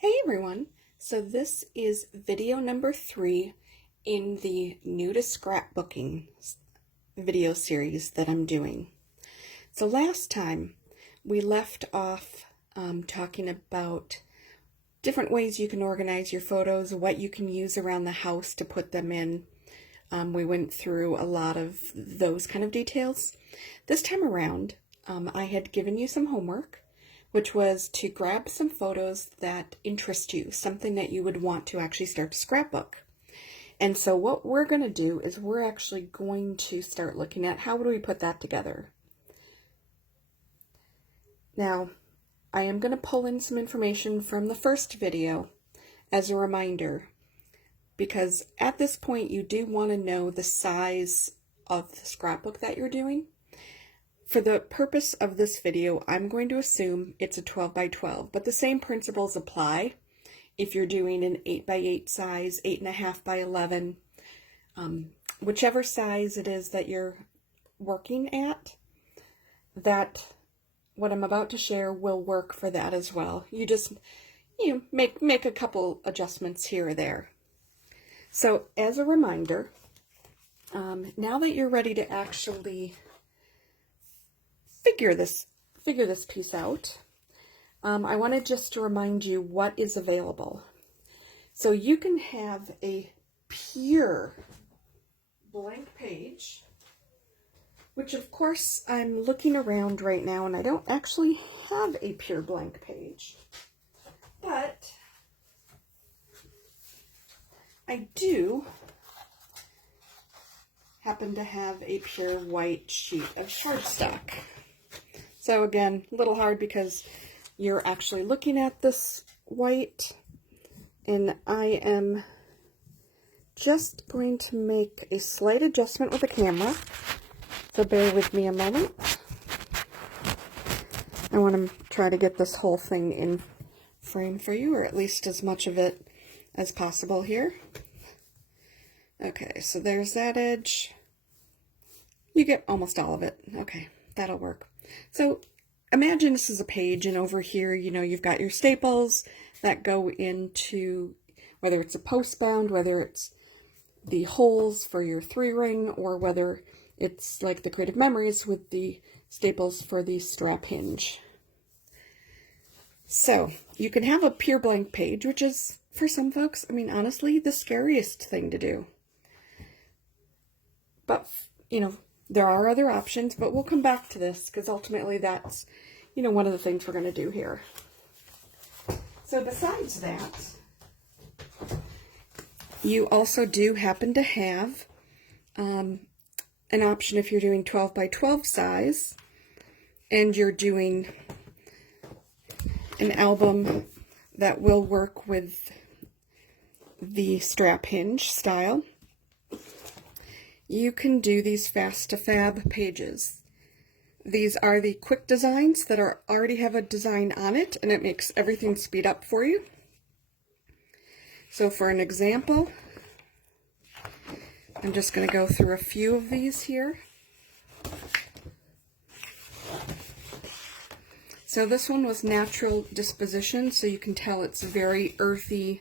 Hey everyone! So this is video number 3 in the new to scrapbooking video series that I'm doing. So last time we left off talking about different ways you can organize your photos, what you can use around the house to put them in. We went through a lot of those kind of details. This time around, I had given you some homework, which was to grab some photos that interest you, something that you would want to actually start to scrapbook. And so what we're going to do is we're actually going to start looking at how do we put that together. Now, I am going to pull in some information from the first video as a reminder, because at this point you do want to know the size of the scrapbook that you're doing. For the purpose of this video, I'm going to assume it's a 12 by 12, but the same principles apply if you're doing an 8 by 8 size, 8.5 by 11, whichever size it is that you're working at, that what I'm about to share will work for that as well. You just make a couple adjustments here or there. So as a reminder, now that you're ready to actually figure this piece out, I wanted just to remind you what is available. So you can have a pure blank page, which of course I'm looking around right now and I don't actually have a pure blank page, but I do happen to have a pure white sheet of cardstock. So again, a little hard because you're actually looking at this white, and I am just going to make a slight adjustment with the camera, so bear with me a moment. I want to try to get this whole thing in frame for you, or at least as much of it as possible here. Okay, so there's that edge. You get almost all of it. Okay, that'll work. So imagine this is a page, and over here, you've got your staples that go into, whether it's a post bound, whether it's the holes for your 3-ring, or whether it's like the Creative Memories with the staples for the strap hinge. So you can have a pure blank page, which is, for some folks, I mean, honestly, the scariest thing to do. But, there are other options, but we'll come back to this because ultimately that's, one of the things we're going to do here. So besides that, you also do happen to have an option if you're doing 12 by 12 size and you're doing an album that will work with the strap hinge style. You can do these fast to fab pages. These are the quick designs that already have a design on it, and it makes everything speed up for you. So for an example, I'm just going to go through a few of these here. So this one was natural disposition, so you can tell it's very earthy,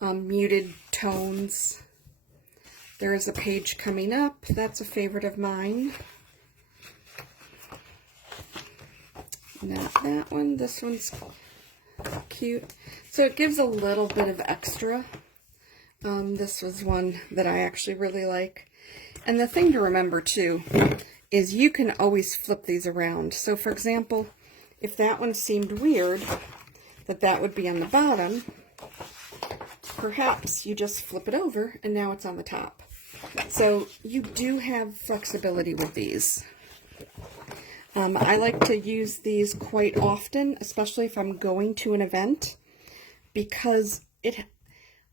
muted tones. There is a page coming up. That's a favorite of mine. Not that one. This one's cute. So it gives a little bit of extra. This was one that I actually really like. And the thing to remember too is you can always flip these around. So for example, if that one seemed weird, that would be on the bottom, perhaps you just flip it over and now it's on the top. So you do have flexibility with these. I like to use these quite often, especially if I'm going to an event, because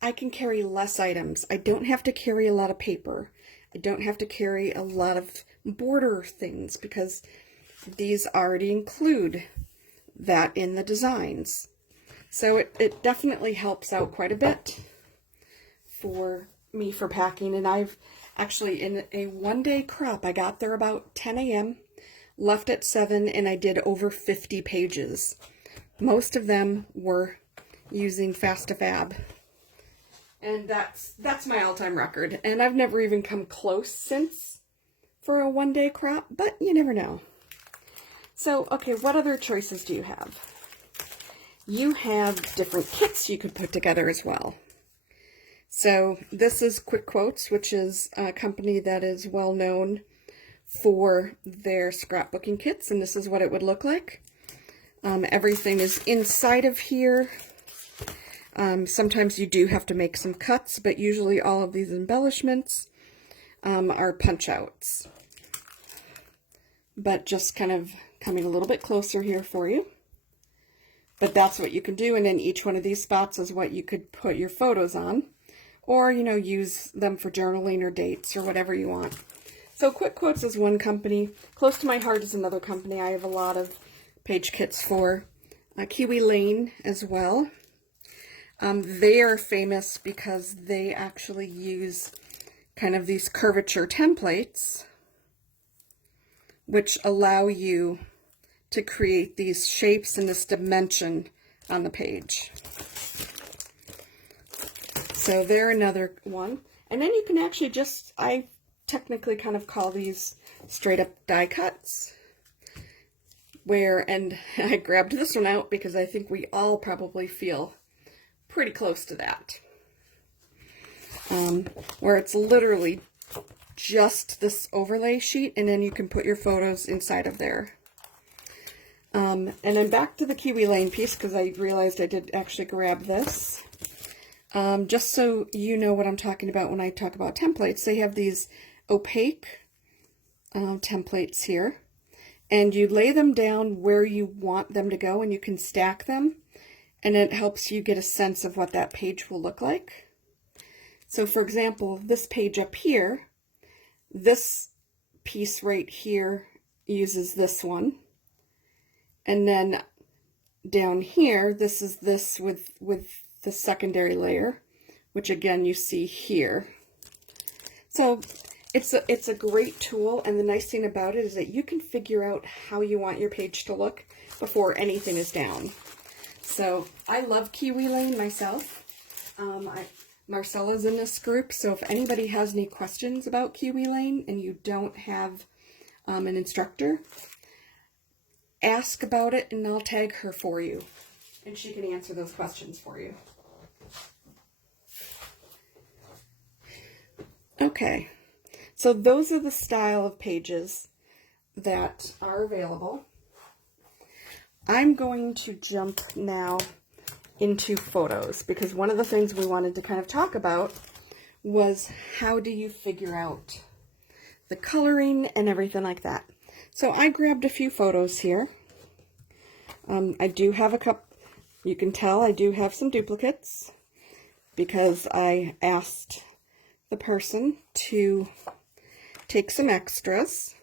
I can carry less items. I don't have to carry a lot of paper. I don't have to carry a lot of border things because these already include that in the designs. So it definitely helps out quite a bit for me for packing. And I've actually, in a one-day crop, I got there about 10 a.m., left at 7, and I did over 50 pages. Most of them were using Fast2Fab. And that's my all-time record. And I've never even come close since for a one-day crop, but you never know. So, okay, what other choices do you have? You have different kits you could put together as well. So this is Quick Quotes, which is a company that is well known for their scrapbooking kits, and this is what it would look like. Everything is inside of here. Sometimes you do have to make some cuts, but usually all of these embellishments are punch outs. But just kind of coming a little bit closer here for you. But that's what you can do, and then each one of these spots is what you could put your photos on, or, you know, use them for journaling or dates or whatever you want. So Quick Quotes is one company. Close to my heart is another company I have a lot of page kits for. Kiwi Lane as well. They are famous because they actually use kind of these curvature templates, which allow you to create these shapes and this dimension on the page. So they're another one. And then you can actually just, I technically kind of call these straight up die cuts. And I grabbed this one out because I think we all probably feel pretty close to that. Where it's literally just this overlay sheet, and then you can put your photos inside of there. And then back to the Kiwi Lane piece, because I realized I did actually grab this. Just so you know what I'm talking about when I talk about templates, they have these opaque templates here, and you lay them down where you want them to go, and you can stack them, and it helps you get a sense of what that page will look like. So for example, this page up here, this piece right here uses this one. And then down here, this is this with the secondary layer, which again you see here. So it's a great tool, and the nice thing about it is that you can figure out how you want your page to look before anything is down. So I love Kiwi Lane myself. Marcella's in this group, so if anybody has any questions about Kiwi Lane and you don't have an instructor, ask about it and I'll tag her for you, and she can answer those questions for you. Okay, so those are the style of pages that are available. I'm going to jump now into photos, because one of the things we wanted to kind of talk about was how do you figure out the coloring and everything like that. So I grabbed a few photos here. I do have a couple, you can tell I do have some duplicates because I asked the person to take some extras.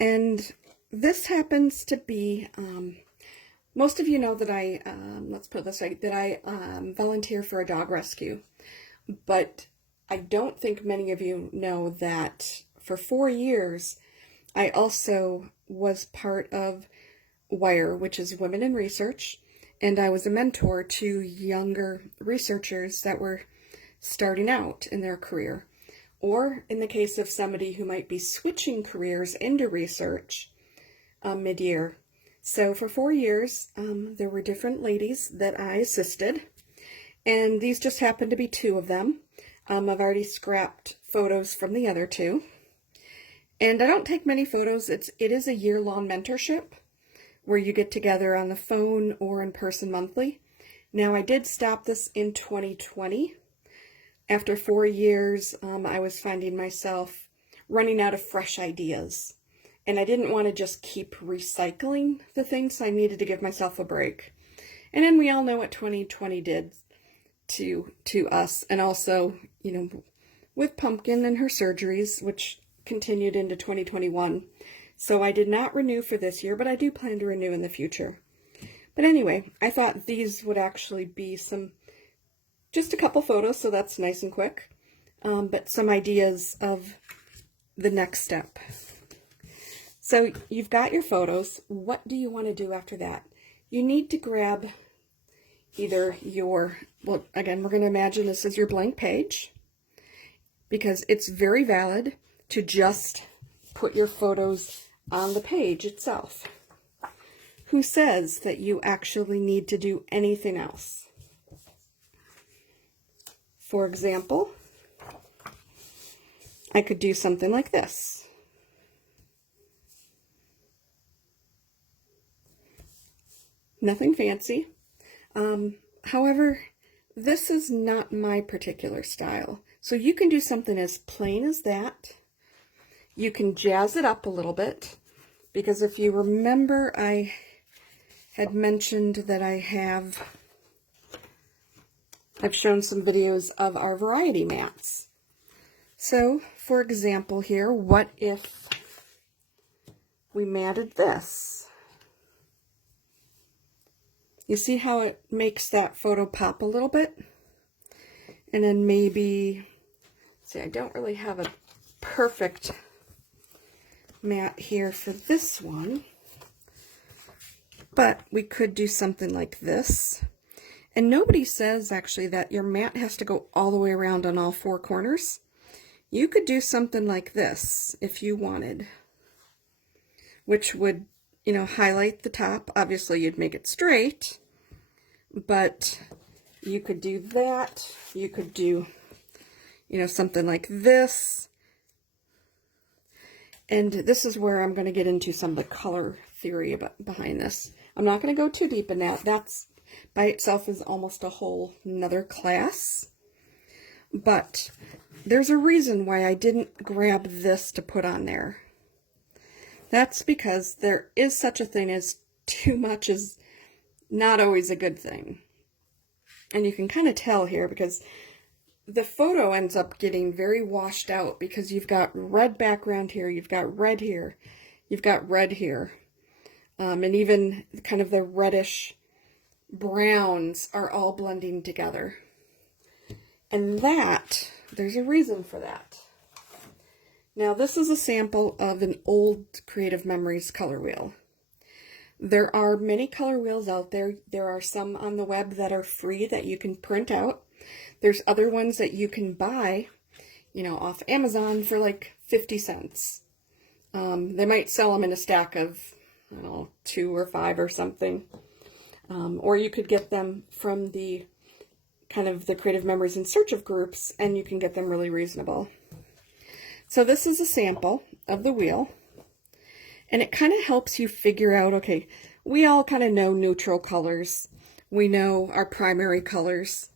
And this happens to be, most of you know that I, let's put it this way, that I volunteer for a dog rescue. But I don't think many of you know that for 4 years, I also was part of WIRE, which is Women in Research, and I was a mentor to younger researchers that were starting out in their career, or in the case of somebody who might be switching careers into research mid-year. So for 4 years, there were different ladies that I assisted, and these just happened to be 2 of them. I've already scrapped photos from the other 2. And I don't take many photos. It is a year-long mentorship where you get together on the phone or in person monthly. Now, I did stop this in 2020. After 4 years, I was finding myself running out of fresh ideas. And I didn't want to just keep recycling the things, so I needed to give myself a break. And then we all know what 2020 did to us. And also, you know, with Pumpkin and her surgeries, which continued into 2021. So I did not renew for this year, but I do plan to renew in the future. But anyway, I thought these would actually be just a couple photos, so that's nice and quick. But some ideas of the next step. So you've got your photos. What do you want to do after that? You need to grab either your, well, again, we're going to imagine this is your blank page, because it's very valid to just put your photos on the page itself. Who says that you actually need to do anything else? For example, I could do something like this. Nothing fancy. However, this is not my particular style. So you can do something as plain as that. You can jazz it up a little bit, because if you remember, I had mentioned that I've shown some videos of our variety mats. So, for example here, what if we matted this? You see how it makes that photo pop a little bit? And then maybe, see, I don't really have a perfect mat here for this one, but we could do something like this. And nobody says actually that your mat has to go all the way around on all four corners. You could do something like this if you wanted, which would, you know, highlight the top. Obviously you'd make it straight, but you could do that. You could do, you know, something like this. And this is where I'm going to get into some of the color theory behind this. I'm not going to go too deep in that. That's by itself is almost a whole nother class. But there's a reason why I didn't grab this to put on there. That's because there is such a thing as too much is not always a good thing. And you can kind of tell here because the photo ends up getting very washed out, because you've got red background here, you've got red here, you've got red here, and even kind of the reddish browns are all blending together. And that, there's a reason for that. Now this is a sample of an old Creative Memories color wheel. There are many color wheels out there. There are some on the web that are free that you can print out. There's other ones that you can buy, you know, off Amazon for like 50 cents. They might sell them in a stack of, I don't know, 2 or 5 or something. Or you could get them from the kind of the Creative Memories in Search of groups, and you can get them really reasonable. So this is a sample of the wheel, and it kind of helps you figure out, okay, we all kind of know neutral colors. We know our primary colors.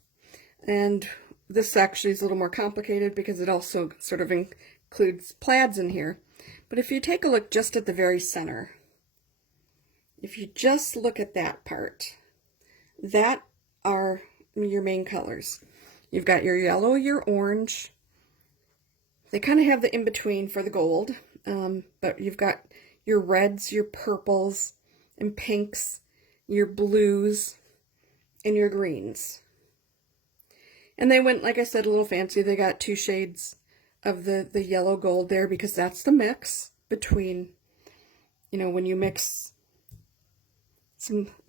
And this actually is a little more complicated because it also sort of includes plaids in here. But if you take a look just at the very center, if you just look at that part, that are your main colors. You've got your yellow, your orange. They kind of have the in-between for the gold, but you've got your reds, your purples, and pinks, your blues, and your greens. And they went, like I said, a little fancy. They got 2 shades of the yellow gold there because that's the mix between, you know, when you mix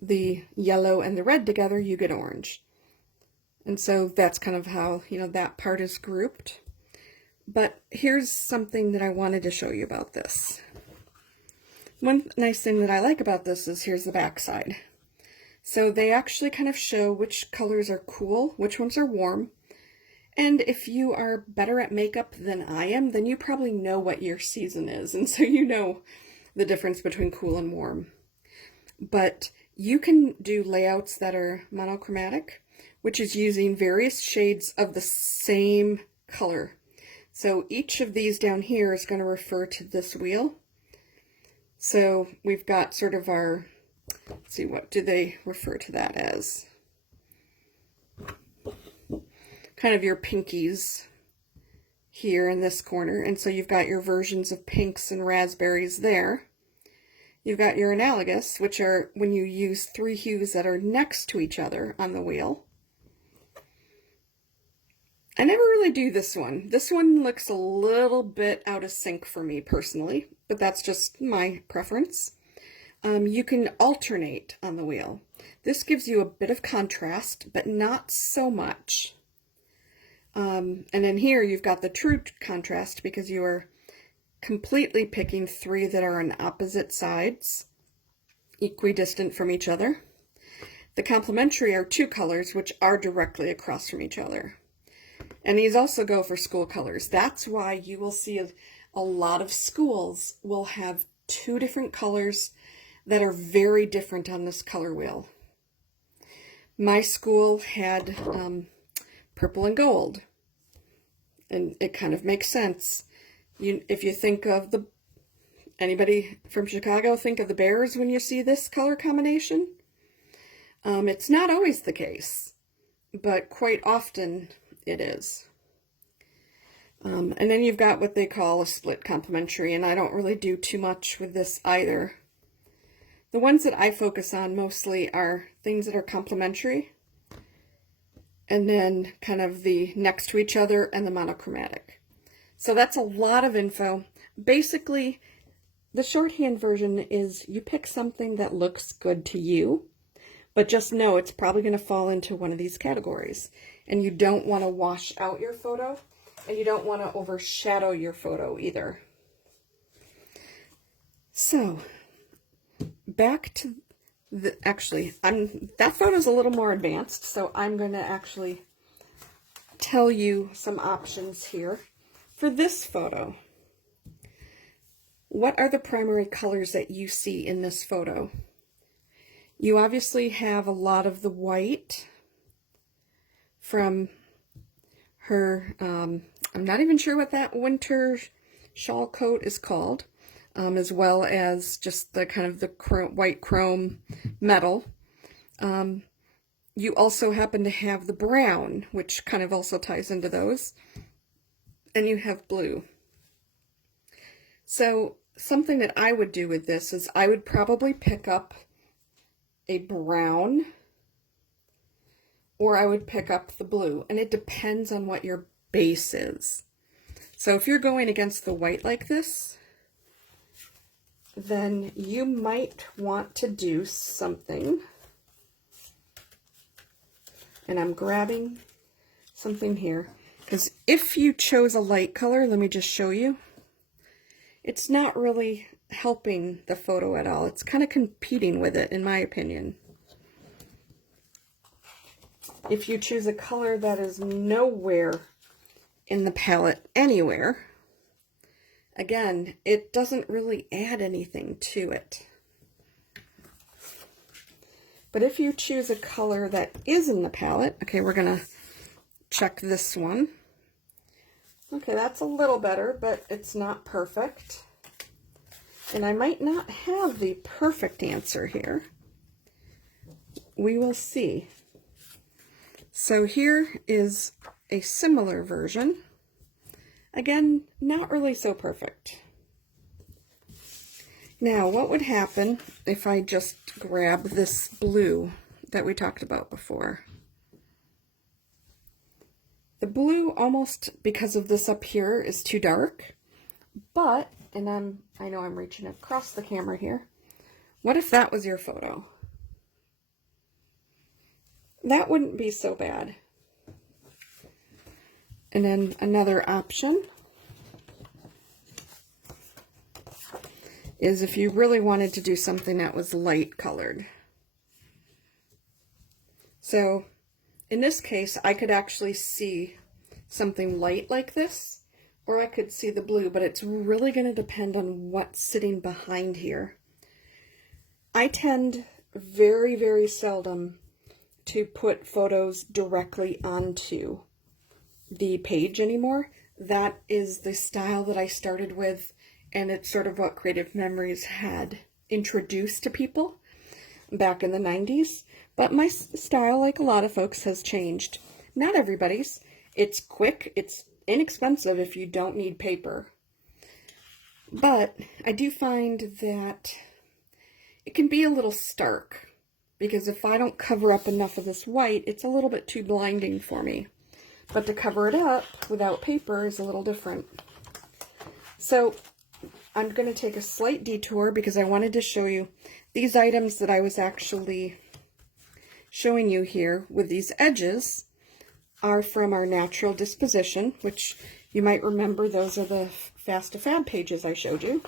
the yellow and the red together, you get orange. And so that's kind of how, you know, that part is grouped. But here's something that I wanted to show you about this. One nice thing that I like about this is here's the back side. So they actually kind of show which colors are cool, which ones are warm. And if you are better at makeup than I am, then you probably know what your season is. And so you know the difference between cool and warm. But you can do layouts that are monochromatic, which is using various shades of the same color. So each of these down here is going to refer to this wheel. So we've got sort of our, let's see, what do they refer to that as? Kind of your pinkies here in this corner. And so you've got your versions of pinks and raspberries there. You've got your analogous, which are when you use 3 hues that are next to each other on the wheel. I never really do this one. This one looks a little bit out of sync for me personally, but that's just my preference. You can alternate on the wheel. This gives you a bit of contrast, but not so much. And then here you've got the true contrast because you are completely picking three that are on opposite sides, equidistant from each other. The complementary are two colors which are directly across from each other. And these also go for school colors. That's why you will see a lot of schools will have two different colors that are very different on this color wheel. My school had purple and gold, and it kind of makes sense. If you think of anybody from Chicago think of the Bears when you see this color combination? It's not always the case, but quite often it is. And then you've got what they call a split complementary, and I don't really do too much with this either. The ones that I focus on mostly are things that are complementary, and then kind of the next to each other and the monochromatic. So that's a lot of info. Basically, the shorthand version is you pick something that looks good to you, but just know it's probably going to fall into one of these categories. And you don't want to wash out your photo, and you don't want to overshadow your photo either. So, back to that photo's a little more advanced, so I'm going to actually tell you some options here for this photo. What are the primary colors that you see in this photo? You obviously have a lot of the white from her, I'm not even sure what that winter shawl coat is called, as well as just the kind of the white chrome metal. You also happen to have the brown, which kind of also ties into those, and you have blue. So something that I would do with this is I would probably pick up a brown, or I would pick up the blue, and it depends on what your base is. So if you're going against the white like this, then you might want to do something, and I'm grabbing something here, because if you chose a light color, let me just show you, it's not really helping the photo at all. It's kind of competing with it, in my opinion. If you choose a color that is nowhere in the palette anywhere, again, it doesn't really add anything to it. But if you choose a color that is in the palette, okay, we're going to check this one. Okay, that's a little better, but it's not perfect. And I might not have the perfect answer here. We will see. So here is a similar version. Again, not really so perfect. Now, what would happen if I just grab this blue that we talked about before? The blue, almost because of this up here, is too dark, but, and I know I'm reaching across the camera here, what if that was your photo? That wouldn't be so bad. And then another option is if you really wanted to do something that was light colored. So in this case, I could actually see something light like this, or I could see the blue, but it's really going to depend on what's sitting behind here. I tend very, very seldom to put photos directly onto the page anymore. That is the style that I started with, and it's sort of what Creative Memories had introduced to people back in the 90s. But my style, like a lot of folks, has changed. Not everybody's. It's quick, it's inexpensive if you don't need paper. But I do find that it can be a little stark, because if I don't cover up enough of this white, it's a little bit too blinding for me. But to cover it up without paper is a little different. So I'm going to take a slight detour because I wanted to show you these items that I was actually showing you here with these edges are from our natural disposition, which you might remember those are the Fast to Fab pages I showed you.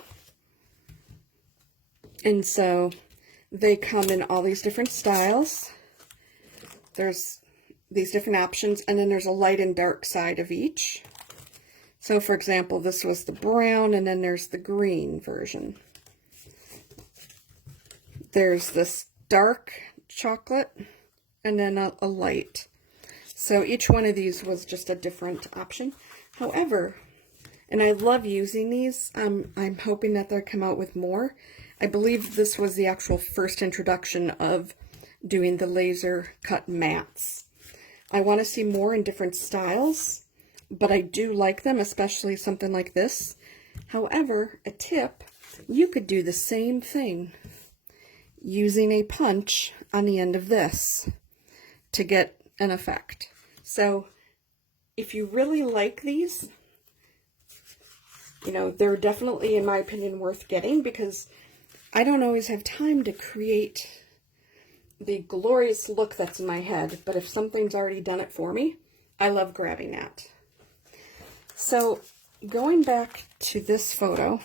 And so they come in all these different styles. There's these different options, and then there's a light and dark side of each. So for example, this was the brown, and then there's the green version. There's this dark chocolate, and then a light. So each one of these was just a different option. However, and I love using these, I'm hoping that they'll come out with more. I believe this was the actual first introduction of doing the laser cut mats. I want to see more in different styles, but I do like them, especially something like this. However, a tip, you could do the same thing using a punch on the end of this to get an effect. So if you really like these, you know, they're definitely, in my opinion, worth getting, because I don't always have time to create the glorious look that's in my head, but if something's already done it for me, I love grabbing that. So going back to this photo,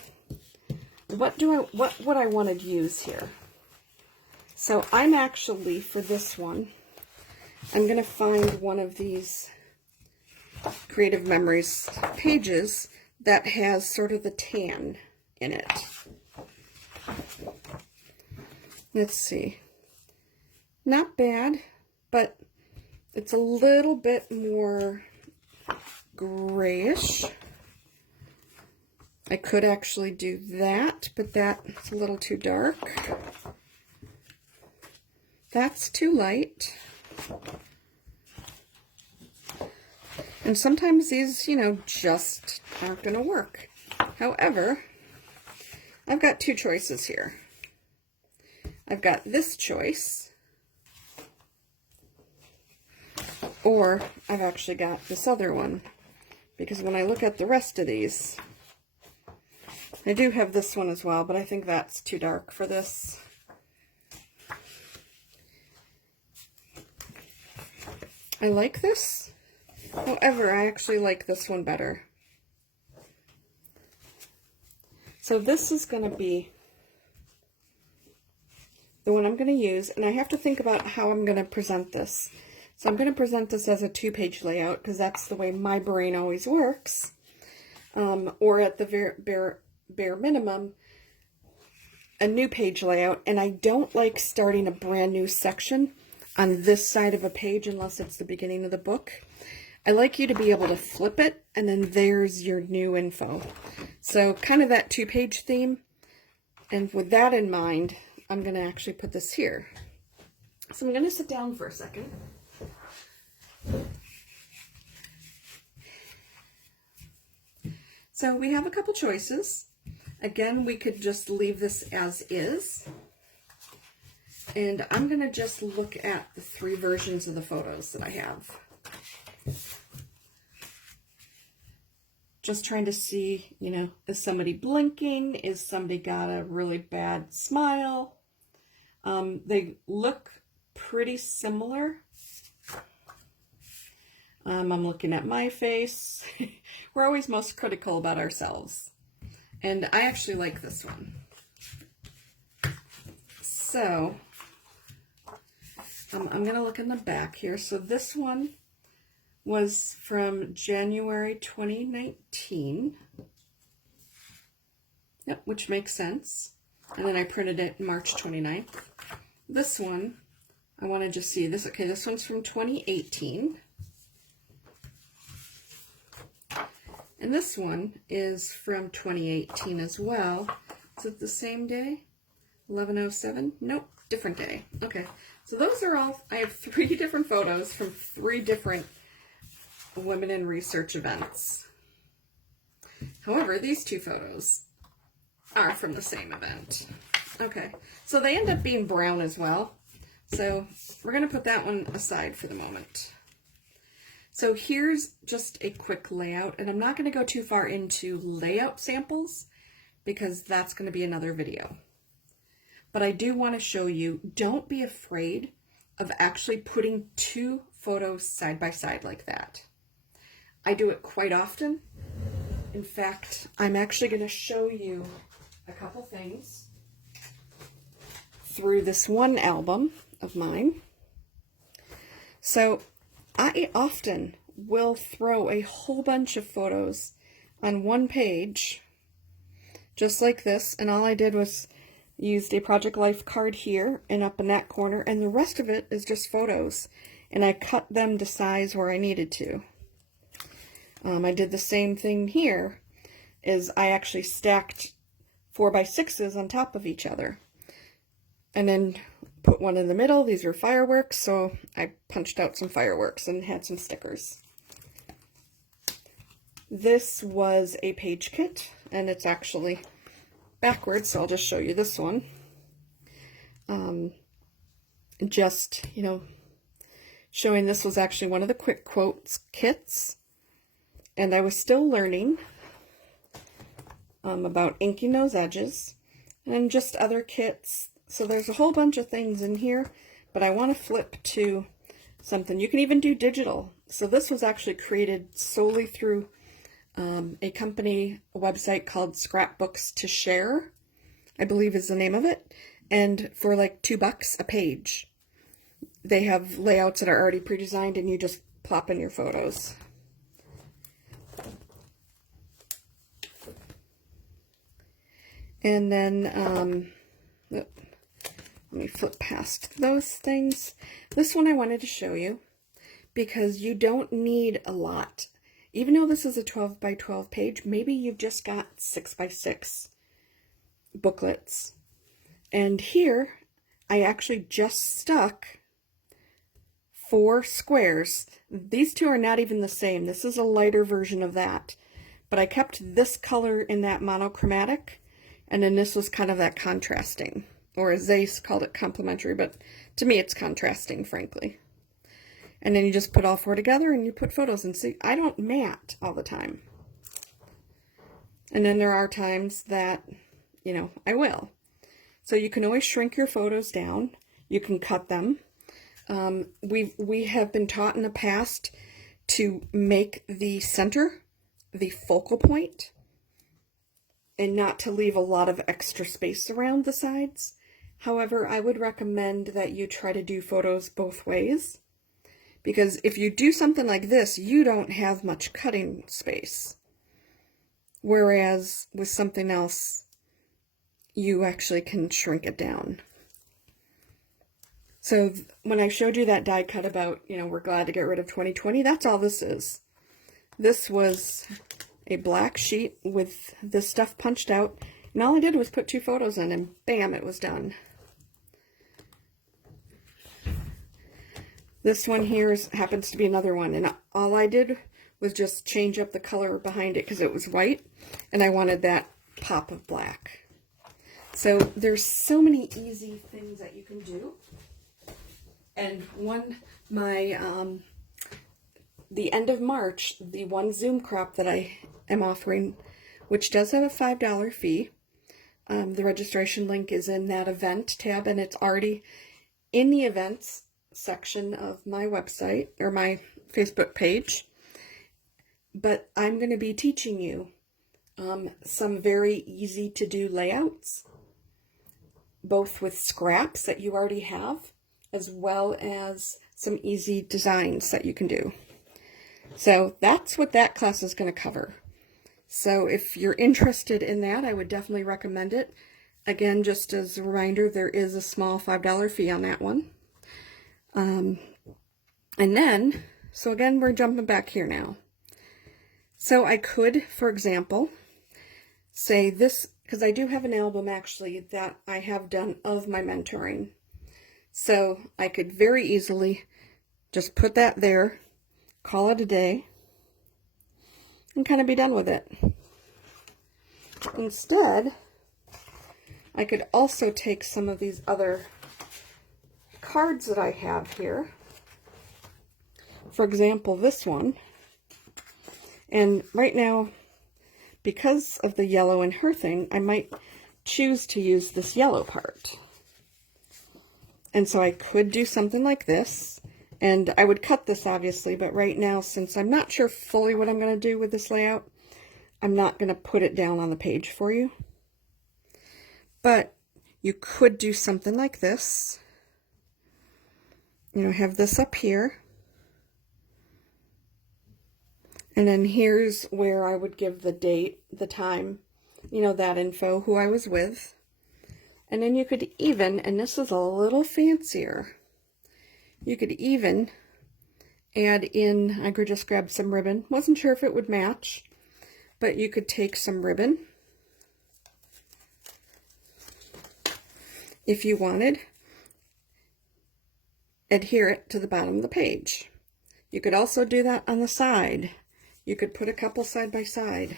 what would I want to use here? So I'm actually, for this one, I'm going to find one of these Creative Memories pages that has sort of the tan in it. Let's see. Not bad, but it's a little bit more grayish. I could actually do that, but that's a little too dark. That's too light. And sometimes these, you know, just aren't going to work. However, I've got two choices here. I've got this choice, or I've actually got this other one, because when I look at the rest of these, I do have this one as well, but I think that's too dark for this. I like this. However, I actually like this one better. So this is going to be the one I'm going to use, and I have to think about how I'm going to present this. So I'm going to present this as a 2-page layout, because that's the way my brain always works. Or at the bare minimum, a new page layout. And I don't like starting a brand new section on this side of a page unless it's the beginning of the book. I like you to be able to flip it, and then there's your new info. So kind of that 2-page theme. And with that in mind, I'm going to actually put this here. So I'm going to sit down for a second. So we have a couple choices. Again, we could just leave this as is. And I'm going to just look at the 3 versions of the photos that I have. Just trying to see, you know, is somebody blinking? Is somebody got a really bad smile? They look pretty similar. I'm looking at my face. We're always most critical about ourselves. And I actually like this one. So, I'm going to look in the back here. So this one was from January 2019. Yep, which makes sense. And then I printed it March 29th. This one, I want to just see this. Okay, this one's from 2018. And this one is from 2018 as well. Is it the same day? 11/07? Nope, different day. Okay, so those are all, I have 3 different photos from 3 different Women in Research events. However, these 2 photos are from the same event. Okay, so they end up being brown as well. So we're going to put that one aside for the moment. So here's just a quick layout, and I'm not going to go too far into layout samples because that's going to be another video. But I do want to show you, don't be afraid of actually putting two photos side by side like that. I do it quite often. In fact, I'm actually going to show you a couple things through this one album of mine. So I often will throw a whole bunch of photos on one page, just like this, and all I did was used a Project Life card here and up in that corner, and the rest of it is just photos, and I cut them to size where I needed to. I did the same thing here, is I actually stacked 4x6s on top of each other, and then put one in the middle. These are fireworks, so I punched out some fireworks and had some stickers. This was a page kit, and it's actually backwards, so I'll just show you this one. Just, you know, showing this was actually one of the quick quotes kits, and I was still learning about inking those edges, and just other kits. So there's a whole bunch of things in here, but I want to flip to something. You can even do digital. So this was actually created solely through a company, a website called Scrapbooks to Share, I believe is the name of it. And for like $2 a page, they have layouts that are already pre-designed, and you just plop in your photos. And then, let me flip past those things. This one I wanted to show you because you don't need a lot. Even though this is a 12 by 12 page, maybe you've just got 6 by 6 booklets. And here, I actually just stuck 4 squares. These two are not even the same. This is a lighter version of that. But I kept this color in that monochromatic, and then this was kind of that contrasting. Or as they called it, complementary, but to me it's contrasting, frankly. And then you just put all 4 together and you put photos. And see, I don't mat all the time. And then there are times that, you know, I will. So you can always shrink your photos down. You can cut them. We have been taught in the past to make the center the focal point and not to leave a lot of extra space around the sides. However, I would recommend that you try to do photos both ways. Because if you do something like this, you don't have much cutting space. Whereas with something else, you actually can shrink it down. So when I showed you that die cut about, you know, we're glad to get rid of 2020, that's all this is. This was a black sheet with this stuff punched out, and all I did was put 2 photos in, and bam, it was done. This one here happens to be another one, and all I did was just change up the color behind it because it was white, and I wanted that pop of black. So there's so many easy things that you can do. And the end of March, the one Zoom crop that I am offering, which does have a $5 fee, the registration link is in that event tab, and it's already in the events section of my website or my Facebook page. But I'm going to be teaching you some very easy to do layouts, both with scraps that you already have, as well as some easy designs that you can do. So that's what that class is going to cover. So if you're interested in that, I would definitely recommend it. Again, just as a reminder, there is a small $5 fee on that one. And then, so again, we're jumping back here now. So I could, for example, say this, because I do have an album actually that I have done of my mentoring. So I could very easily just put that there, call it a day, and kind of be done with it. Instead, I could also take some of these other cards that I have here. For example, this one. And right now, because of the yellow in her thing, I might choose to use this yellow part. And so I could do something like this, and I would cut this obviously, but right now, since I'm not sure fully what I'm going to do with this layout, I'm not going to put it down on the page for you. But you could do something like this. You know, have this up here. And then here's where I would give the date, the time, you know, that info, who I was with. And then you could even, and this is a little fancier, you could even add in, I could just grab some ribbon. Wasn't sure if it would match, but you could take some ribbon if you wanted, adhere it to the bottom of the page. You could also do that on the side. You could put a couple side by side.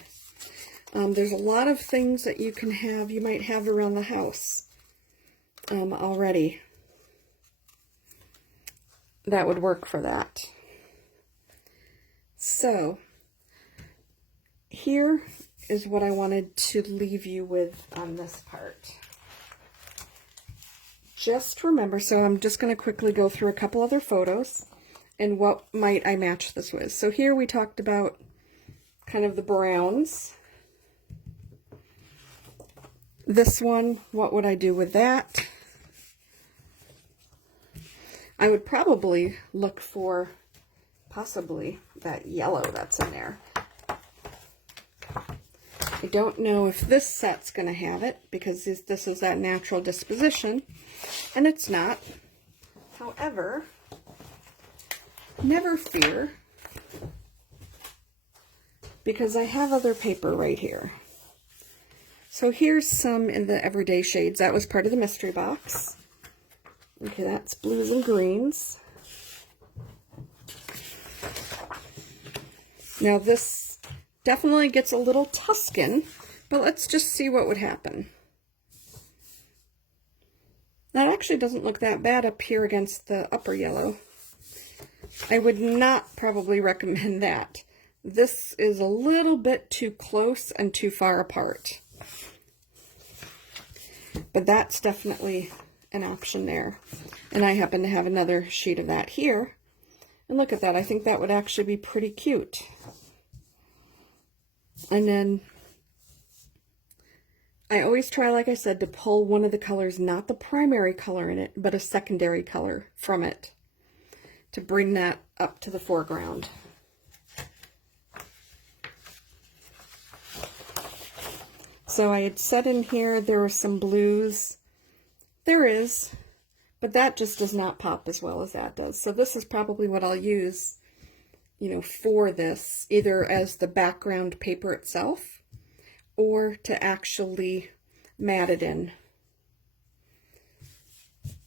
There's a lot of things that you can have, you might have around the house already that would work for that. So here is what I wanted to leave you with on this part. Just remember, so I'm just going to quickly go through a couple other photos and what might I match this with. So here we talked about kind of the browns. This one, what would I do with that? I would probably look for possibly that yellow that's in there. I don't know if this set's going to have it because this is that natural disposition, and it's not. However, never fear, because I have other paper right here. So here's some in the everyday shades. That was part of the mystery box. Okay, that's blues and greens. Now this definitely gets a little Tuscan, but let's just see what would happen. That actually doesn't look that bad up here against the upper yellow. I would not probably recommend that. This is a little bit too close and too far apart. But that's definitely an option there. And I happen to have another sheet of that here. And look at that. I think that would actually be pretty cute. And then I always try, like I said, to pull one of the colors, not the primary color in it, but a secondary color from it to bring that up to the foreground. So I had said in here there were some blues. There is, but that just does not pop as well as that does. So this is probably what I'll use, you know, for this, either as the background paper itself or to actually mat it in.